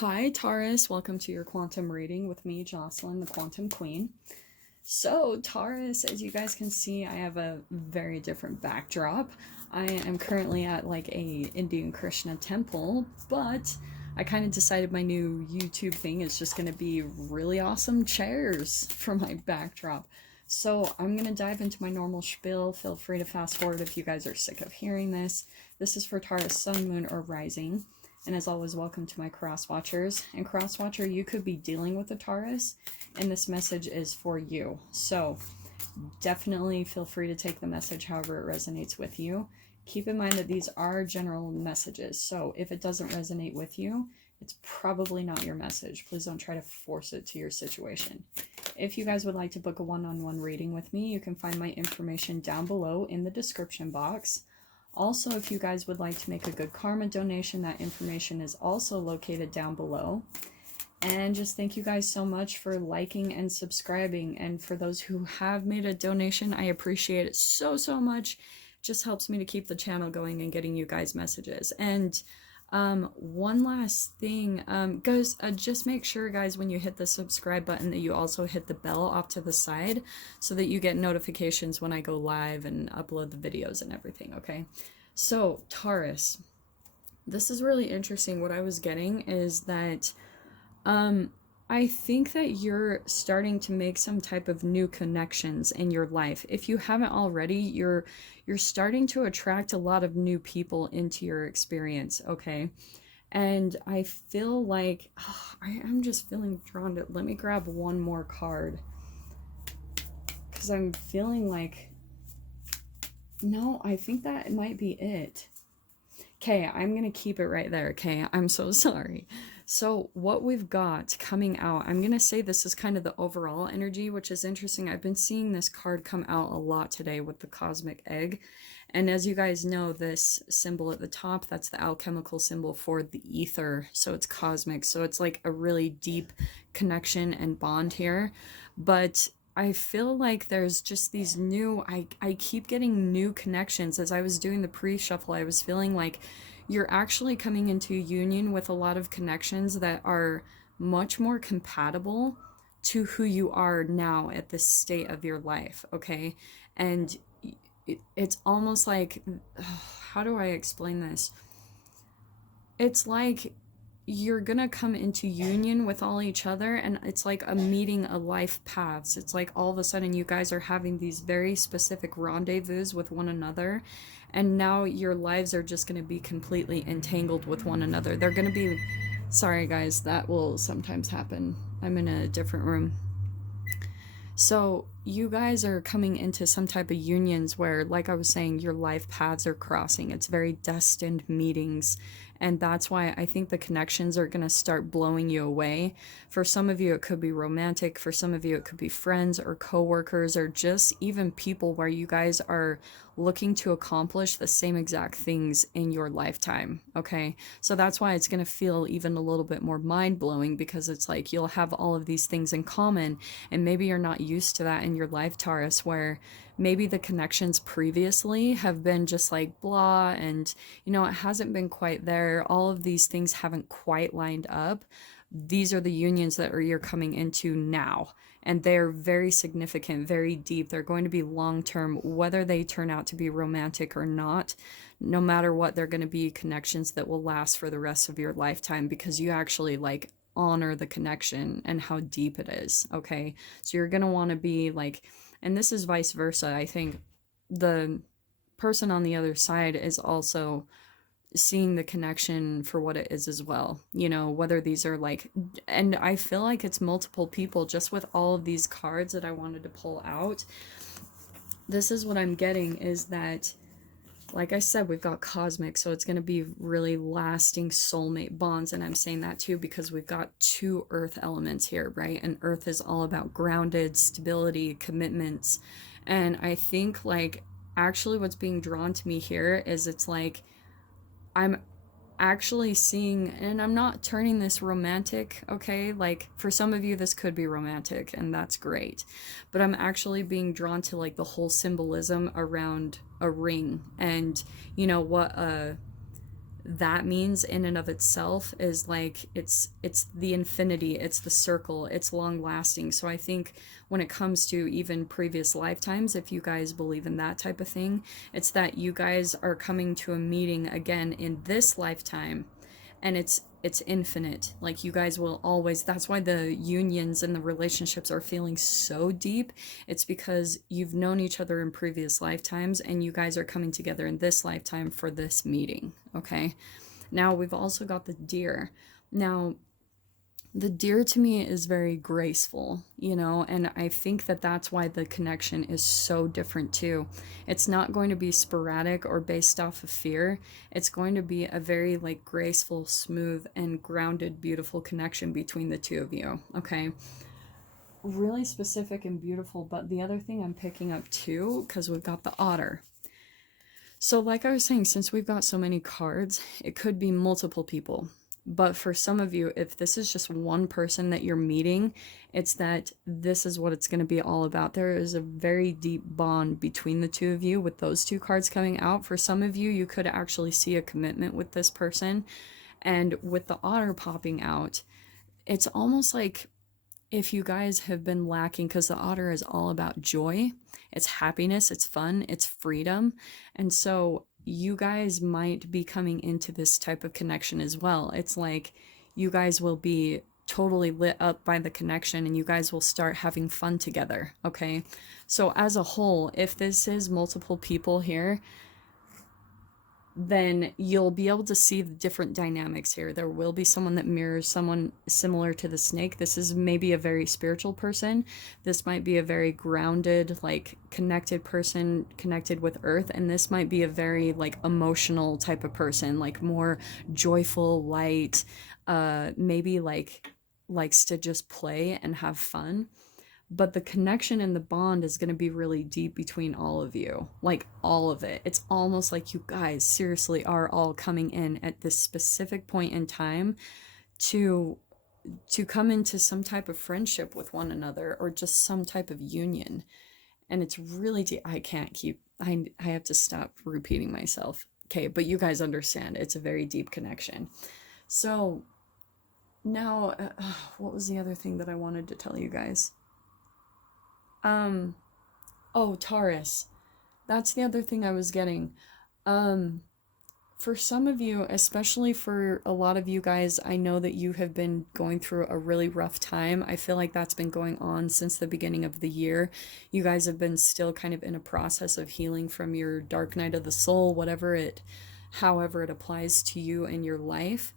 Hi Taurus, welcome to your quantum reading with me, Jocelyn, the Quantum Queen. So Taurus, as you guys can see, I have a very different backdrop. I am currently at like a Indian Krishna temple, but I kind of decided my new YouTube thing is just going to be really awesome chairs for my backdrop. So I'm going to dive into my normal spiel. Feel free to fast forward if you guys are sick of hearing this. This is for Taurus, Sun, Moon, or Rising. And as always, welcome to my cross watchers. And cross watcher, you could be dealing with a Taurus, and this message is for you. So definitely feel free to take the message however it resonates with you. Keep in mind that these are general messages. So if it doesn't resonate with you, it's probably not your message. Please don't try to force it to your situation. If you guys would like to book a one-on-one reading with me, you can find my information down below in the description box. Also, if you guys would like to make a good karma donation, that information is also located down below. And just thank you guys so much for liking and subscribing. And for those who have made a donation, I appreciate it so much. It just helps me to keep the channel going and getting you guys messages. And one last thing, guys, just make sure, guys, when you hit the subscribe button that you also hit the bell off to the side so that you get notifications when I go live and upload the videos and everything, okay? So, Taurus, this is really interesting. What I was getting is that, I think that you're starting to make some type of new connections in your life. If you haven't already, you're starting to attract a lot of new people into your experience, okay? And I feel like, I'm just feeling drawn to, let me grab one more card. Because I'm feeling like, no, I think that might be it. Okay, I'm going to keep it right there, okay? I'm so sorry. So what we've got coming out, I'm going to say this is kind of the overall energy, which is interesting. I've been seeing this card come out a lot today with the cosmic egg. And as you guys know, this symbol at the top, that's the alchemical symbol for the ether. So it's cosmic. So it's like a really deep connection and bond here. But I feel like there's just these new, I keep getting new connections. As I was doing the pre-shuffle, I was feeling like you're actually coming into union with a lot of connections that are much more compatible to who you are now at this state of your life, okay? And it's almost like, how do I explain this? It's like you're gonna come into union with all each other, and it's like a meeting of life paths. It's like all of a sudden you guys are having these very specific rendezvous with one another, and now your lives are just gonna be completely entangled with one another. They're gonna be, sorry guys, that will sometimes happen. I'm in a different room. So you guys are coming into some type of unions where, like I was saying, your life paths are crossing. It's very destined meetings. And that's why I think the connections are going to start blowing you away. For some of you, it could be romantic. For some of you, it could be friends or coworkers or just even people where you guys are looking to accomplish the same exact things in your lifetime, okay? So that's why it's going to feel even a little bit more mind-blowing, because it's like you'll have all of these things in common, and maybe you're not used to that in your life, Taurus, where maybe the connections previously have been just like blah, and you know, it hasn't been quite there. All of these things haven't quite lined up. These are the unions that you're coming into now, and they're very significant, very deep. They're going to be long-term, whether they turn out to be romantic or not. No matter what, they're going to be connections that will last for the rest of your lifetime, because you actually like honor the connection and how deep it is, okay? So you're going to want to be like, and this is vice versa. I think the person on the other side is also seeing the connection for what it is as well, you know, whether these are like, and I feel like it's multiple people just with all of these cards that I wanted to pull out. This is what I'm getting, is that, like I said, we've got cosmic, so it's going to be really lasting soulmate bonds. And I'm saying that too because we've got two earth elements here, right? And earth is all about grounded stability, commitments. And I think like actually what's being drawn to me here is it's like I'm actually seeing, and I'm not turning this romantic, okay? Like for some of you this could be romantic, and that's great, but I'm actually being drawn to like the whole symbolism around a ring, and you know what that means in and of itself is like it's the infinity, it's the circle, it's long lasting. So I think when it comes to even previous lifetimes, if you guys believe in that type of thing, it's that you guys are coming to a meeting again in this lifetime, and it's infinite. Like, you guys will always, that's why the unions and the relationships are feeling so deep. It's because you've known each other in previous lifetimes, and you guys are coming together in this lifetime for this meeting. Okay, now we've also got the deer. Now the deer to me is very graceful, you know, and I think that that's why the connection is so different too. It's not going to be sporadic or based off of fear. It's going to be a very like graceful, smooth, and grounded, beautiful connection between the two of you. Okay, really specific and beautiful. But the other thing I'm picking up too, because we've got the otter. So like I was saying, since we've got so many cards, it could be multiple people. But for some of you, if this is just one person that you're meeting, it's that this is what it's going to be all about. There is a very deep bond between the two of you with those two cards coming out. For some of you, you could actually see a commitment with this person. And with the otter popping out, it's almost like if you guys have been lacking, because the otter is all about joy, it's happiness, it's fun, it's freedom. And so you guys might be coming into this type of connection as well. It's like you guys will be totally lit up by the connection, and you guys will start having fun together. Okay, so as a whole, if this is multiple people here, then you'll be able to see the different dynamics here. There will be someone that mirrors someone similar to the snake. This is maybe a very spiritual person. This might be a very grounded, like connected person, connected with earth. And this might be a very like emotional type of person, like more joyful, light, maybe like likes to just play and have fun. But the connection and the bond is going to be really deep between all of you, like all of it. It's almost like you guys seriously are all coming in at this specific point in time to come into some type of friendship with one another, or just some type of union. And it's really deep. I can't keep, I have to stop repeating myself. Okay, but you guys understand, it's a very deep connection. So now, what was the other thing that I wanted to tell you guys? Oh, Taurus. That's the other thing I was getting. For some of you, especially for a lot of you guys, I know that you have been going through a really rough time. I feel like that's been going on since the beginning of the year. You guys have been still kind of in a process of healing from your dark night of the soul, however it applies to you in your life.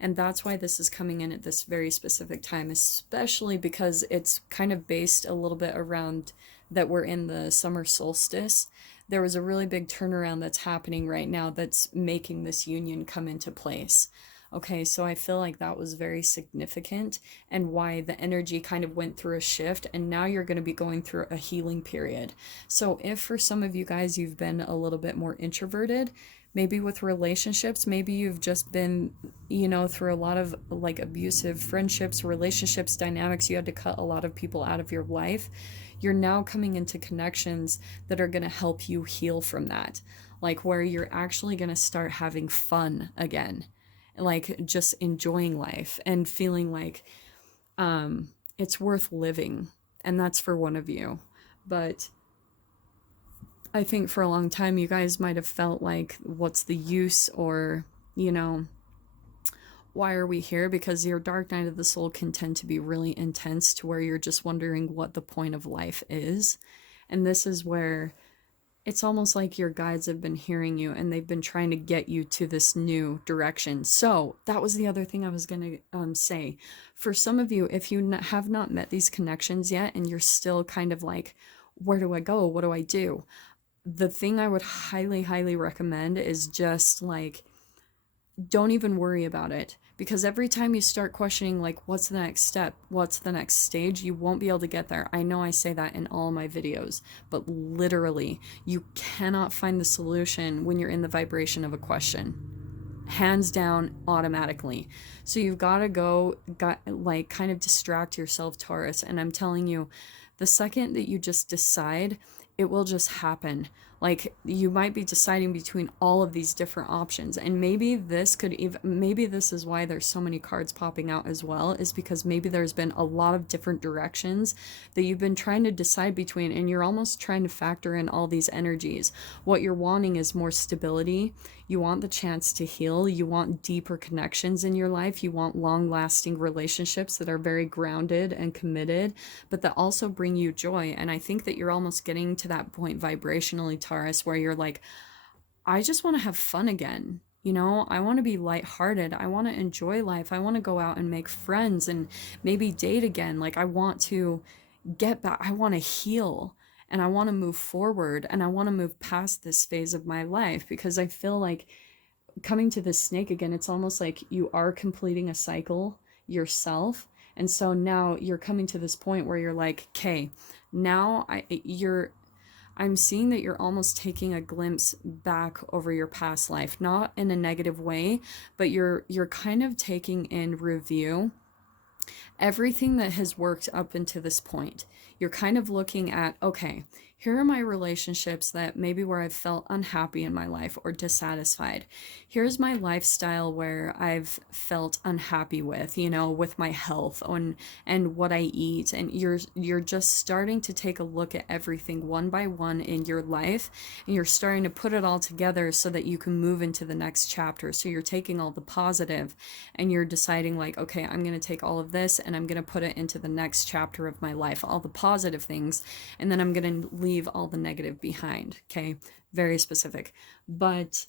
And that's why this is coming in at this very specific time, especially because it's kind of based a little bit around that we're in the summer solstice. There was a really big turnaround that's happening right now that's making this union come into place. Okay, so I feel like that was very significant, and why the energy kind of went through a shift, and now you're going to be going through a healing period. So if for some of you guys you've been a little bit more introverted, maybe with relationships, maybe you've just been, you know, through a lot of like abusive friendships, relationships, dynamics, you had to cut a lot of people out of your life. You're now coming into connections that are going to help you heal from that. Like where you're actually going to start having fun again, like just enjoying life and feeling like it's worth living. And that's for one of you. But I think for a long time, you guys might have felt like, what's the use? Or, you know, why are we here? Because your dark night of the soul can tend to be really intense, to where you're just wondering what the point of life is. And this is where it's almost like your guides have been hearing you, and they've been trying to get you to this new direction. So that was the other thing I was going to say. For some of you, if you have not met these connections yet, and you're still kind of like, where do I go? What do I do? The thing I would highly, highly recommend is just like, don't even worry about it. Because every time you start questioning, like, what's the next step? What's the next stage? You won't be able to get there. I know I say that in all my videos, but literally, you cannot find the solution when you're in the vibration of a question. Hands down, automatically. So you've got to like kind of distract yourself, Taurus. And I'm telling you, the second that you just decide, it will just happen. Like, you might be deciding between all of these different options, and maybe this could even, maybe this is why there's so many cards popping out as well, is because maybe there's been a lot of different directions that you've been trying to decide between, and you're almost trying to factor in all these energies. What you're wanting is more stability. You want the chance to heal. You want deeper connections in your life. You want long-lasting relationships that are very grounded and committed, but that also bring you joy. And I think that you're almost getting to that point vibrationally, Taurus, where you're like, I just want to have fun again. You know, I want to be lighthearted. I want to enjoy life. I want to go out and make friends and maybe date again. Like, I want to get back. I want to heal, and I want to move forward, and I want to move past this phase of my life, because I feel like coming to this snake again, it's almost like you are completing a cycle yourself. And so now you're coming to this point where you're like, okay, now I'm seeing that you're almost taking a glimpse back over your past life, not in a negative way, but you're kind of taking in review everything that has worked up into this point. You're kind of looking at, okay, here are my relationships that maybe where I've felt unhappy in my life or dissatisfied. Here's my lifestyle where I've felt unhappy with, you know, with my health and what I eat. And you're just starting to take a look at everything one by one in your life, and you're starting to put it all together so that you can move into the next chapter. So you're taking all the positive and you're deciding like, okay, I'm going to take all of this and I'm going to put it into the next chapter of my life, all the positive things, and then I'm going to leave all the negative behind. Okay, very specific, but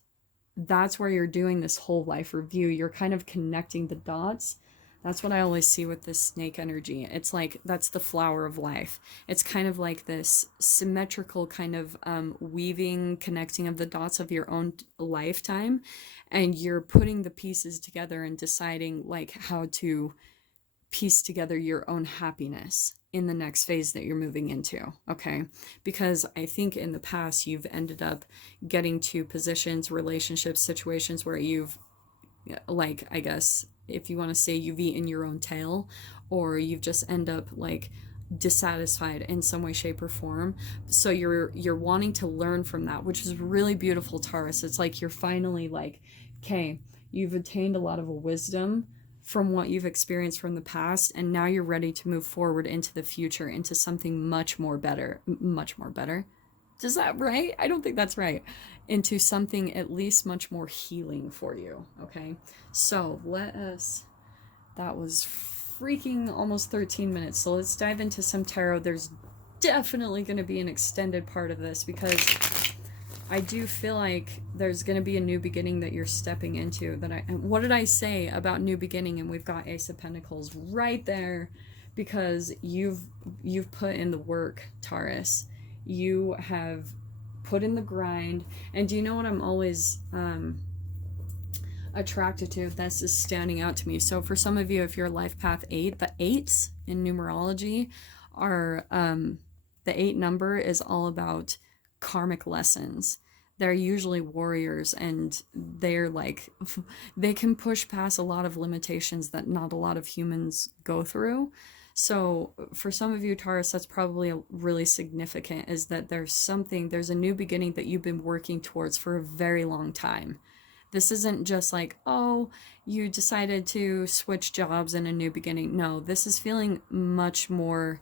that's where you're doing this whole life review. You're kind of connecting the dots. That's what I always see with this snake energy. It's like, that's the flower of life. It's kind of like this symmetrical kind of weaving, connecting of the dots of your own lifetime, and you're putting the pieces together and deciding like how to piece together your own happiness in the next phase that you're moving into, okay? Because I think in the past you've ended up getting to positions, relationships, situations where you've, like, I guess if you want to say, you've eaten your own tail, or you've just end up like dissatisfied in some way, shape, or form. So you're wanting to learn from that, which is really beautiful, Taurus. It's like you're finally like, okay, you've attained a lot of a wisdom from what you've experienced from the past, and now you're ready to move forward into the future, into something much more better. Is that right? I don't think that's right. Into something at least much more healing for you, okay? So that was freaking almost 13 minutes, so let's dive into some tarot. There's definitely going to be an extended part of this, because I do feel like there's going to be a new beginning that you're stepping into. What did I say about new beginning? And we've got Ace of Pentacles right there, because you've put in the work, Taurus. You have put in the grind. And do you know what I'm always attracted to? This is standing out to me. So for some of you, if you're life path 8, the 8s in numerology are the 8 number is all about karmic lessons. They're usually warriors, and they're like, they can push past a lot of limitations that not a lot of humans go through. So for some of you, Taurus, that's probably really significant, is that there's a new beginning that you've been working towards for a very long time. This isn't just like, oh, you decided to switch jobs in a new beginning. No, this is feeling much more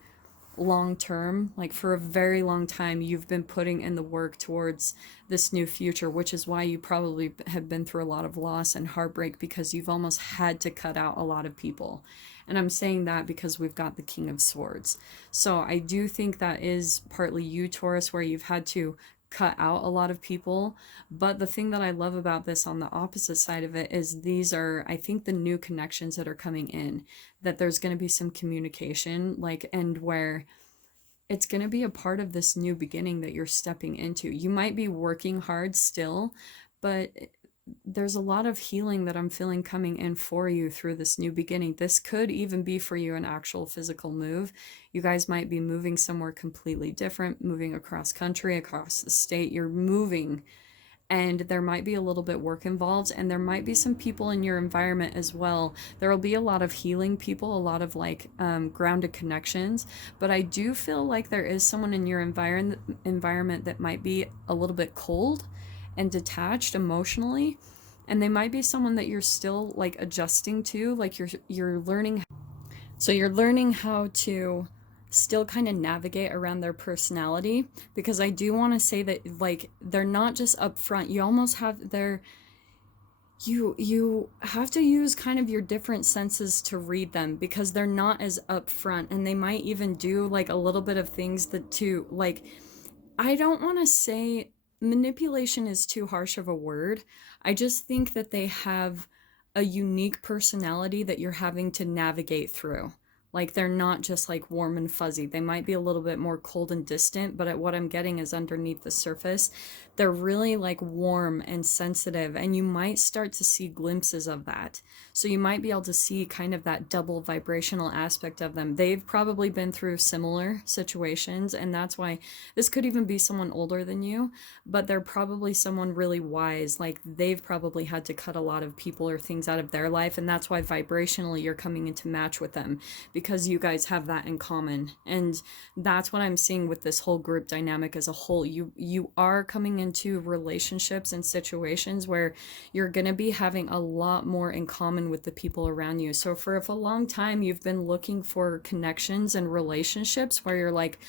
long term. Like, for a very long time you've been putting in the work towards this new future, which is why you probably have been through a lot of loss and heartbreak, because you've almost had to cut out a lot of people. And I'm saying that because we've got the King of Swords. So I do think that is partly you, Taurus, where you've had to cut out a lot of people. But the thing that I love about this on the opposite side of it is these are, I think, the new connections that are coming in, that there's going to be some communication, like, and where it's going to be a part of this new beginning that you're stepping into. You might be working hard still, but there's a lot of healing that I'm feeling coming in for you through this new beginning. This could even be for you an actual physical move. You guys might be moving somewhere completely different, moving across country, across the state. You're moving and there might be a little bit work involved, and there might be some people in your environment as well. There will be a lot of healing people, a lot of like grounded connections, but I do feel like there is someone in your environment that might be a little bit cold and detached emotionally, and they might be someone that you're still like adjusting to, like you're learning. So you're learning how to still kind of navigate around their personality, because I do want to say that like they're not just upfront. You almost have their you have to use kind of your different senses to read them, because they're not as upfront, and they might even do like a little bit of things that to like, I don't want to say manipulation is too harsh of a word. I just think that they have a unique personality that you're having to navigate through. Like they're not just like warm and fuzzy. They might be a little bit more cold and distant, but what I'm getting is underneath the surface, they're really like warm and sensitive, and you might start to see glimpses of that. So you might be able to see kind of that double vibrational aspect of them. They've probably been through similar situations, and that's why this could even be someone older than you, but they're probably someone really wise. Like they've probably had to cut a lot of people or things out of their life, and that's why vibrationally you're coming into match with them, because you guys have that in common. And that's what I'm seeing with this whole group dynamic as a whole. You are coming into relationships and situations where you're going to be having a lot more in common with the people around you. So for a long time you've been looking for connections and relationships where you're like,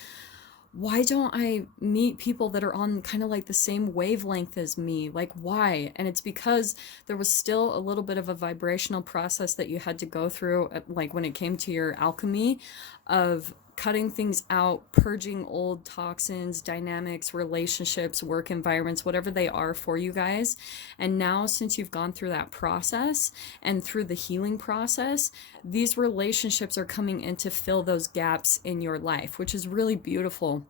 why don't I meet people that are on kind of like the same wavelength as me? Like, why? And it's because there was still a little bit of a vibrational process that you had to go through, like when it came to your alchemy of cutting things out, purging old toxins, dynamics, relationships, work environments, whatever they are for you guys. And now, since you've gone through that process and through the healing process, these relationships are coming in to fill those gaps in your life, which is really beautiful.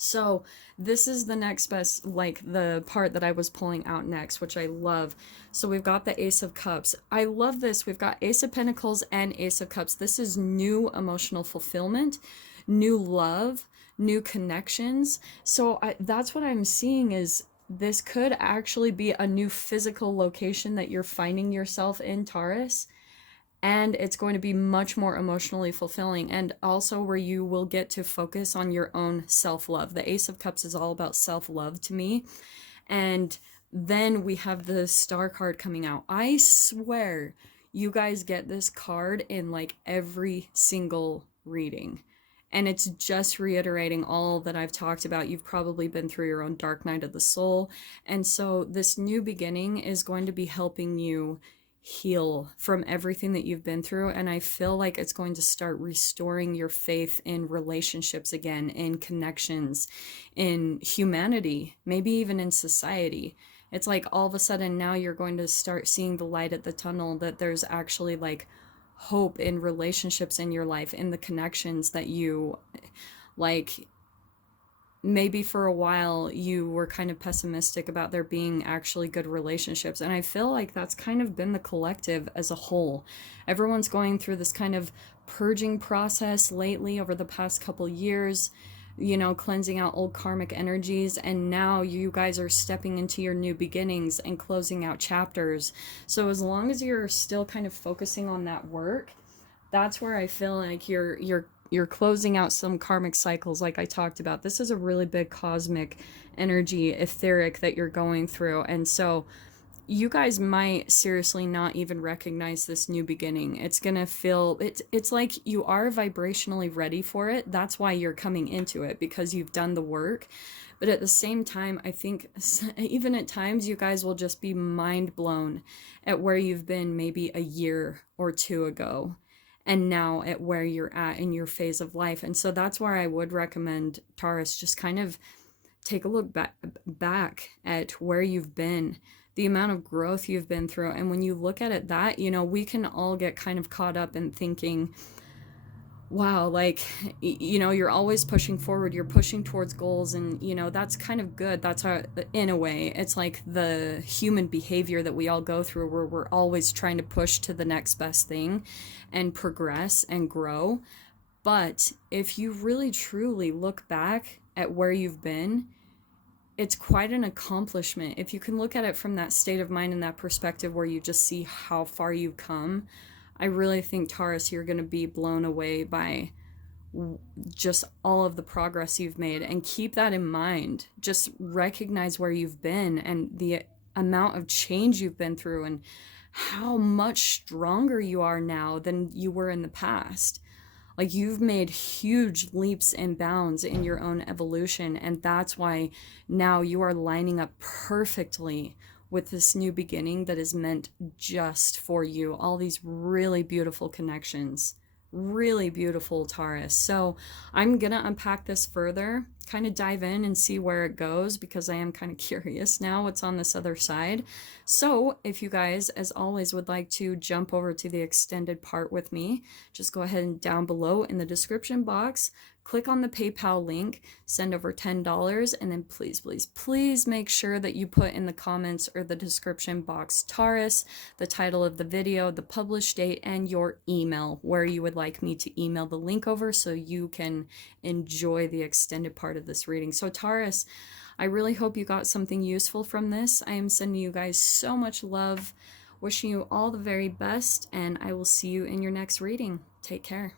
So this is the next best, like the part that I was pulling out next, which I love. So we've got the Ace of Cups. I love this. We've got Ace of Pentacles and Ace of Cups. This is new emotional fulfillment, new love, new connections. So that's what I'm seeing is this could actually be a new physical location that you're finding yourself in, Taurus. And it's going to be much more emotionally fulfilling, and also where you will get to focus on your own self-love. The Ace of Cups is all about self-love to me. And then we have the Star card coming out. I swear you guys get this card in like every single reading, and it's just reiterating all that I've talked about. You've probably been through your own dark night of the soul, and so this new beginning is going to be helping you heal from everything that you've been through. And I feel like it's going to start restoring your faith in relationships again, in connections, in humanity, maybe even in society. It's like all of a sudden now you're going to start seeing the light at the tunnel, that there's actually like hope in relationships in your life, in the connections that you like. Maybe for a while you were kind of pessimistic about there being actually good relationships, and I feel like that's kind of been the collective as a whole. Everyone's going through this kind of purging process lately over the past couple years, you know, cleansing out old karmic energies, and now you guys are stepping into your new beginnings and closing out chapters. So as long as you're still kind of focusing on that work, that's where I feel like you're closing out some karmic cycles like I talked about. This is a really big cosmic energy, etheric, that you're going through. And so you guys might seriously not even recognize this new beginning. It's going to feel, it's like you are vibrationally ready for it. That's why you're coming into it, because you've done the work. But at the same time, I think even at times you guys will just be mind blown at where you've been maybe a year or two ago, and now at where you're at in your phase of life. And so that's where I would recommend, Taurus, just kind of take a look back at where you've been, the amount of growth you've been through. And when you look at it that, you know, we can all get kind of caught up in thinking, wow, like, you know, you're always pushing forward, you're pushing towards goals, and, you know, that's kind of good. That's how, in a way, it's like the human behavior that we all go through, where we're always trying to push to the next best thing and progress and grow. But if you really truly look back at where you've been, it's quite an accomplishment. If you can look at it from that state of mind and that perspective where you just see how far you've come, I really think, Taurus, you're going to be blown away by just all of the progress you've made. And keep that in mind. Just recognize where you've been and the amount of change you've been through and how much stronger you are now than you were in the past. Like, you've made huge leaps and bounds in your own evolution, and that's why now you are lining up perfectly with this new beginning that is meant just for you. All these really beautiful connections. Really beautiful, Taurus. So I'm gonna unpack this further, kind of dive in and see where it goes, because I am kind of curious now what's on this other side. So if you guys, as always, would like to jump over to the extended part with me, just go ahead and down below in the description box, click on the PayPal link, send over $10, and then please, please, please make sure that you put in the comments or the description box Taurus, the title of the video, the published date, and your email, where you would like me to email the link over so you can enjoy the extended part of this reading. So Taurus, I really hope you got something useful from this. I am sending you guys so much love, wishing you all the very best, and I will see you in your next reading. Take care.